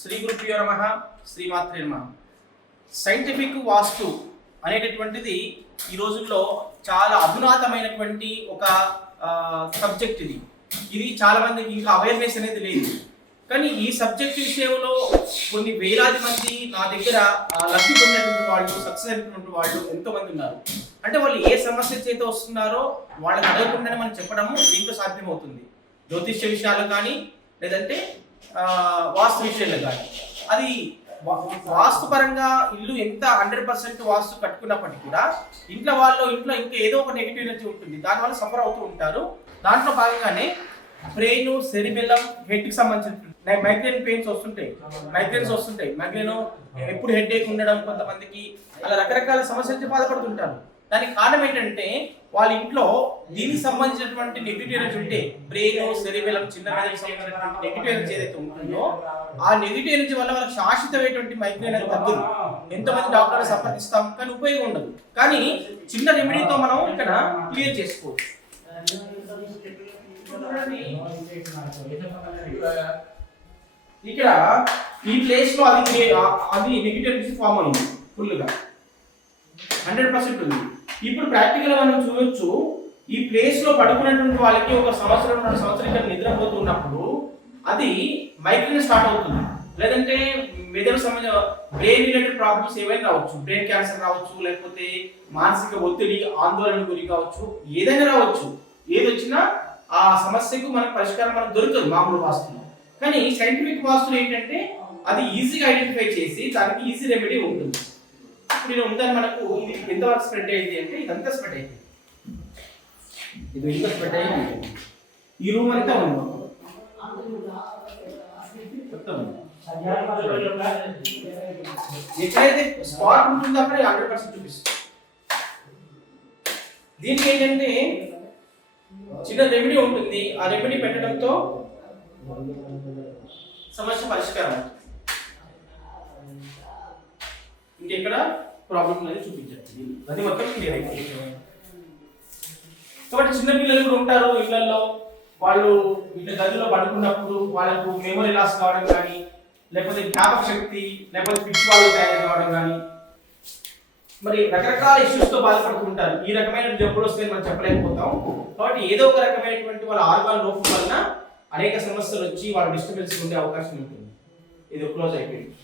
శ్రీ గురుప్రియ నమ శ్రీమాత్రే నమ. సైంటిఫిక్ వాస్తు అనేటటువంటిది ఈ రోజుల్లో చాలా అధునాతమైనటువంటి ఒక సబ్జెక్ట్ ఇది. ఇది చాలా మందికి ఇంకా అవేర్నెస్ అనేది లేదు. కానీ ఈ సబ్జెక్ట్ విషయంలో కొన్ని వేలాది మంది నా దగ్గర లబ్ధి పొందినటువంటి వాళ్ళు సక్సెస్ అయినటువంటి వాళ్ళు ఎంతో మంది ఉన్నారు. అంటే వాళ్ళు ఏ సమస్య చేత వస్తున్నారో వాళ్ళకి అడగకుండానే మనం చెప్పడము దీంట్లో సాధ్యమవుతుంది. జ్యోతిష్య విషయాలు కానీ లేదంటే వాస్తు విషయంలో కానీ అది వాస్తుపరంగా వాస్తు పరంగా ఇల్లు ఎంత హండ్రెడ్ పర్సెంట్ వాస్తు కట్టుకున్నప్పటికీ కూడా ఇంట్లో వాళ్ళు ఇంట్లో ఇంకా ఏదో ఒక నెగిటివ్ ఎనర్జీ ఉంటుంది. దానివల్ల సఫర్ అవుతూ ఉంటారు. దాంట్లో భాగంగానే బ్రెయిన్ సెరిబెల్లం హెడ్కి సంబంధించిన మైగ్రేన్ పెయిన్స్ వస్తుంటాయి. మైగ్రేన్స్ వస్తుంటాయి. మైగ్రేన్ ఎప్పుడు హెడ్ ఏక్ ఉండడం కొంతమందికి అలా రకరకాల సమస్యలతో బాధపడుతుంటారు. దానికి కారణం ఏంటంటే వాళ్ళ ఇంట్లో దీనికి సంబంధించినటువంటి నెగిటివ్ ఎనర్జీ ఉంటే బ్రెయిన్ సెరిబెలం చిన్న సంబంధించినటువంటి నెగిటివ్ ఎనర్జీ ఏదైతే ఉంటుందో ఆ నెగిటివ్ ఎనర్జీ వల్ల వాళ్ళకి శాశ్వతమైనటువంటి మైగ్రేన్ అనేది తగ్గదు. ఎంతమంది డాక్టర్లు సంప్రదిస్తాం కానీ ఉపయోగం ఉండదు. కానీ చిన్న రెమెడీతో మనం ఇక్కడ క్లియర్ చేసుకోవచ్చు. ఇక్కడ ఈ ప్లేస్లో అది అది నెగిటివ్ ఎనర్జీ ఫామ్ అయింది ఫుల్గా. హండ్రెడ్ పర్సెంట్ ఉంది. ఇప్పుడు ప్రాక్టికల్గా మనం చూడొచ్చు ఈ ప్లేస్లో పడుకున్నటువంటి వాళ్ళకి ఒక సంవత్సరం రెండు సంవత్సరం ఇక్కడ నిద్రపోతున్నప్పుడు అది మైగ్రేన్ స్టార్ట్ అవుతుంది. లేదంటే మెదడు సంబంధ బ్రెయిన్ రిలేటెడ్ ప్రాబ్లమ్స్ ఏవైనా రావచ్చు బ్రెయిన్ క్యాన్సర్ రావచ్చు లేకపోతే మానసిక ఒత్తిడి ఆందోళన గురి కావచ్చు ఏదైనా రావచ్చు ఏది వచ్చినా ఆ సమస్యకు మనకు పరిష్కారం మనకు దొరుకుతుంది మామూలు వాస్తులు. కానీ సైంటిఫిక్ వాస్తులు ఏంటంటే అది ఈజీగా ఐడెంటిఫై చేసి దానికి ఈజీ రెమెడీ ఉంటుంది. ఇప్పుడు ఇలా ఉందని మనకు ఇది ఎంతవరకు స్ప్రెడ్ అయింది అంటే ఇదంతా స్ప్రెడ్ అయింది. ఇది ఇంకా స్ప్రెడ్ అయ్యింది ఈ రూమ్ అంతా ఉంది. మొత్తం ఎక్కడైతే స్పాట్ ఉంటుందో అక్కడ హండ్రెడ్ పర్సెంట్ చూపిస్తుంది. దీనికి ఏంటంటే చిన్న రెమెడీ ఉంటుంది. ఆ రెమెడీ పెట్టడంతో సమస్య పరిష్కారం ఇంకెక్కడ? ప్రాబ్లం అనేది చూపించండి అది మొత్తం క్లియర్ అయిపోయింది. కాబట్టి చిన్న పిల్లలు కూడా ఉంటారు ఇళ్ళలో. వాళ్ళు ఇట్లా గదిలో పడుకున్నప్పుడు వాళ్ళకు మెమరీ లాస్ కావడం కానీ లేకపోతే జ్ఞాపక శక్తి లేకపోతే పిచ్చి వాళ్ళు తయారు కావడం కానీ. మరి రకరకాల ఇష్యూస్తో బాధపడుతుంటారు. ఈ రకమైన జబ్బులు వస్తే మనం చెప్పలేకపోతాం. కాబట్టి ఏదో ఒక రకమైనటువంటి వాళ్ళ ఆర్గాన్ లోపం వలన అనేక సమస్యలు వచ్చి వాళ్ళ డిస్టర్బెన్స్ ఉండే అవకాశం ఉంటుంది. ఇది క్లోజ్ అయిపోయింది.